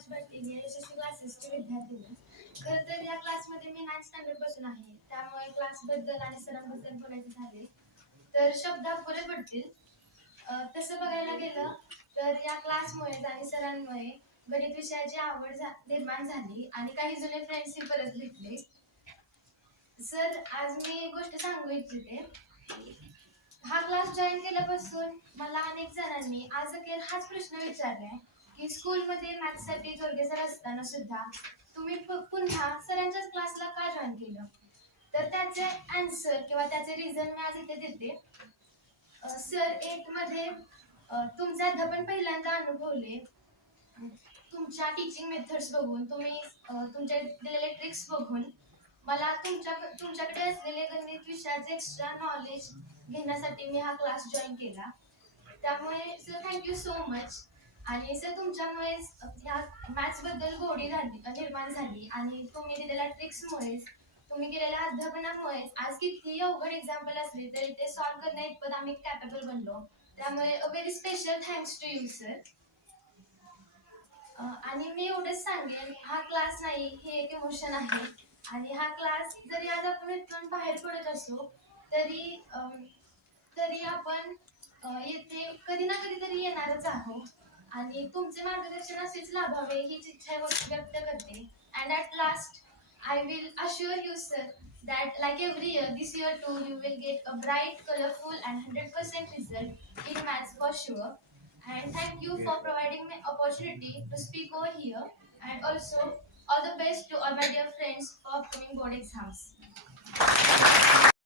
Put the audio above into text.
पाटील या यशस्वी क्लासेसचे विद्यार्थी खरं तर या क्लासमध्ये मी नाईन्थ स्टँडर्डपासून आहे. त्यामुळे क्लासबद्दल आणि सरांबद्दल बोलायचे झाले तर शब्द अपुरे पडतील. तसं बघायला गेलं तर या क्लासमुळे आणि सरांमुळे गणित विषयाची आवड झा- निर्माण झाली आणि काही जुने फ्रेंड्सही परत भेटले. सर आज मी एक गोष्ट सांगू इच्छिते. हा क्लास जॉईन केल्यापासून मला अनेक जणांनी आज अखेर हाच प्रश्न विचारलाय. की स्कूलमध्ये मॅथ्ससाठी जोडगे सर असताना सुद्धा तुम्ही पुन्हा सरांच्याच क्लासला का जॉईन केलं? तर त्याचे आन्सर किंवा त्याचे रिझन मी आज इथे देते. सर एक मध्ये तुमचे अध्यापन पहिल्यांदा अनुभवले. तुमच्या टीचिंग मेथड्स बघून तुम्ही तुमच्या दिलेले ट्रिक्स बघून मला तुमच्या तुमच्याकडे असलेले गणित विषयाचे एक्स्ट्रा नॉलेज घेण्यासाठी मी हा क्लास जॉईन केला. त्यामुळे sir thank you so much आणि सर तुमच्यामुळे ह्या मॅथ्सबद्दल गोडी झाली निर्माण झाली. आणि तुम्ही दिलेल्या ट्रिक्समुळेच तुम्ही केलेल्या अध्यापनामुळेच आज कितीही अवघड एक्झाम्पल असली तरी ते सॉल्व्ह करण्या इतपत आम्ही कॅपेबल बनलो. त्यामुळे a very special thanks to you sir आणि मी एवढंच सांगेन हा क्लास नाही हे एक इमोशन आहे. आणि हा क्लास जरी आज आपण इथून बाहेर पडत असलो तरी तरी आपण येथे कधी ना कधी तरी येणारच आहोत. आणि तुमचे मार्गदर्शन असेच लाभावे हीच इच्छा गोष्ट व्यक्त करते. And at last I will assure you sir that like every year this year to you will get a bright colourful and hundred percent result in maths for sure and thank you for providing me opportunity to speak over here and also all the best to all my dear friends for upcoming board exams